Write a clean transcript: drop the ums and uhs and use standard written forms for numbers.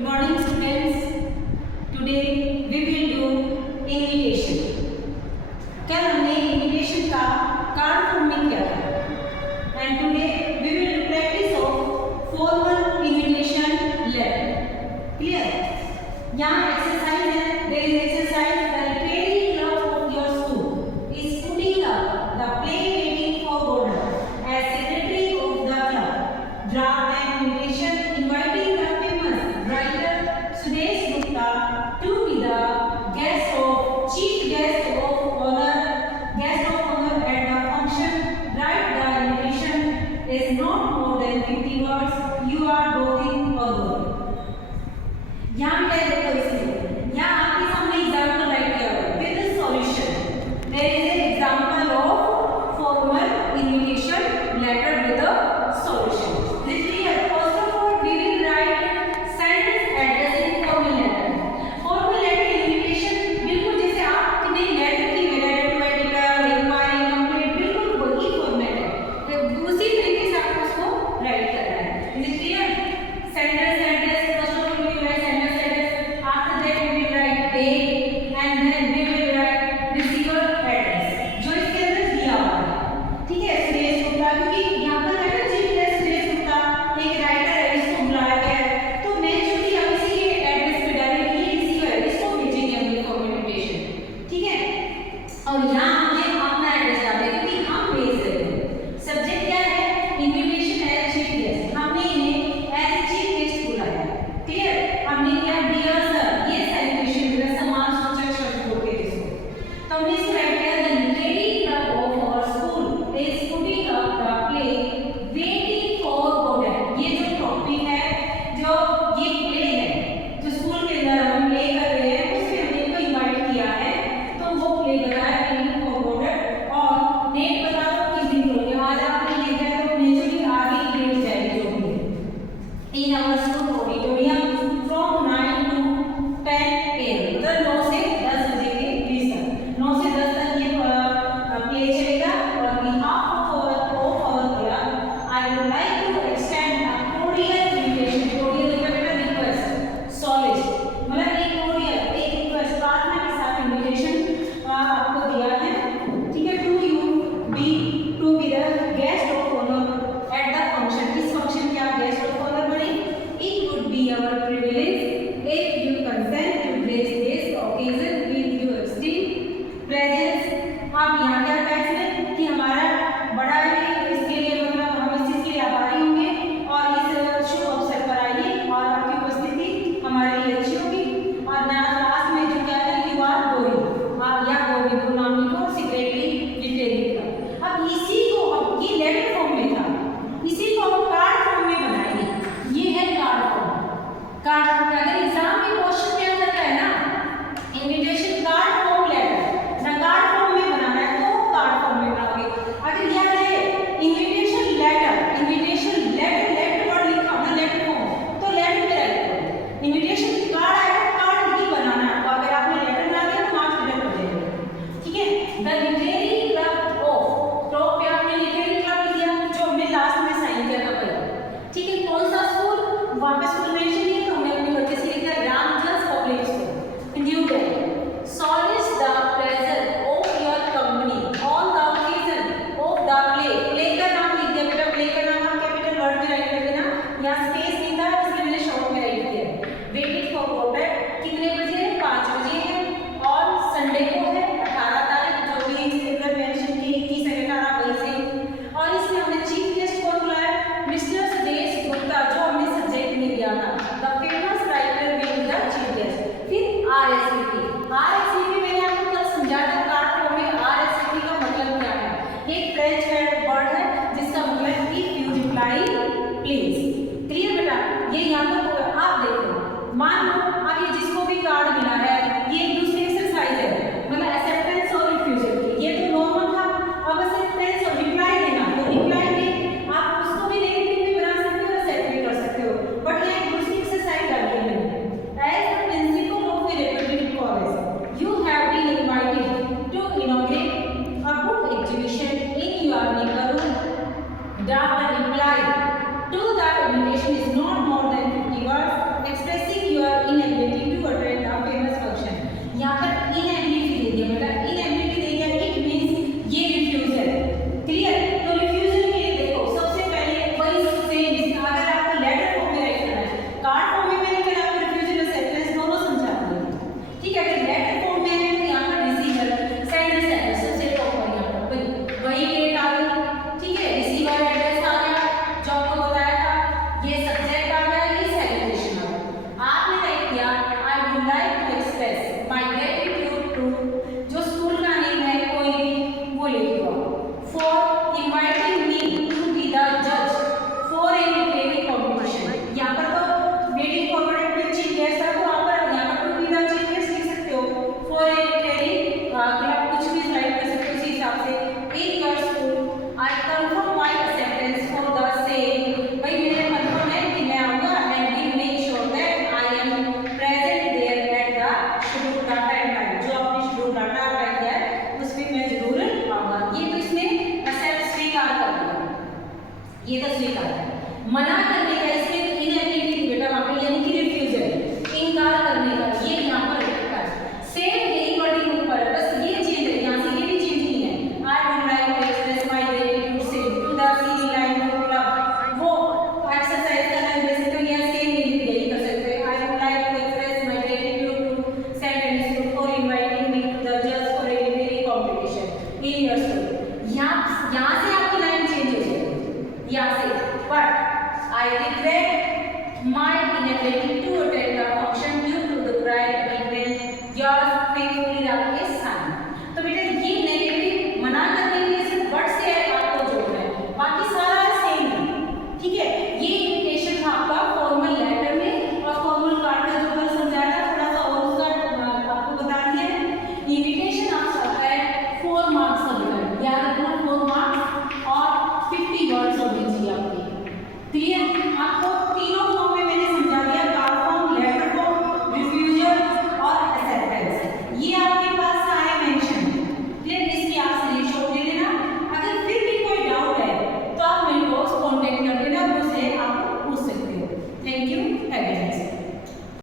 Good morning students. Today we will do invitation. कल हमने invitation का card forming किया था. And today we will do practice of formal invitation letter. Clear? यहाँ exercise है. There is exercise. The literary club of your school is putting up the play waiting for order. As secretary of the club, draft an invitation inviting the famous writer Suresh Gupta to be the chief guest of honor at the function. Write the invitation is not more than 50 words. You are going or going. यहाँ क्या देखो इसमें, यहाँ आपके सामने example right किया हुआ है with solution. There is an example of formal invitation letter with solution. This is clear. First of all, we will write send address in formal letter. Formal letter invitation बिल्कुल जैसे आपने letter की variety editor inquiry complete बिल्कुल वही format है. तो उसी तरीके से आपको उसको राइट करना है. Is it clear? Sender's address. First of all, we will write sender's address. After that, we will write date and then we will write receiver address. जो इसके अंदर दिया हुआ है. ठीक है. सुरेश गुप्ता क्योंकि यहाँ पर एक राइटर है, इसको बुलाया गया है तो नेचुरली हम इसी के एड्रेस पे डायरेक्टली रिसीवर इसको भेजेंगे अपनी कम्युनिकेशन. ठीक है. और यहाँ हमने अपना एड्रेस डाला क्योंकि हम भेज रहे हैं. सब्जेक्ट क्या है? इन्विटेशन है चीफ गेस्ट. हमने इन्हें एज चीफ गेस्ट बुलाया. क्लियर. हमने क्या डियर सर ये सेलिब्रेशन मेरा सम्मान सूचक शब्द बोलते हैं इसको. तो हमने इसको राइट किया the literary club of our school is putting up the play waiting for ये जो टॉपिक है, जो ये प्ले है जो स्कूल के अंदर हम प्ले कर रहे हैं उसमें हमने इनको इनवाइट किया है. तो वो प्ले बताया वेटिंग फॉर ऑर्डर और डेट बता दो किस दिन होगी. आज आपने लिखा है तो नेचुरली आगे की डेट जाएगी जो भी है इन आवर स्कूल ऑडिटोरियम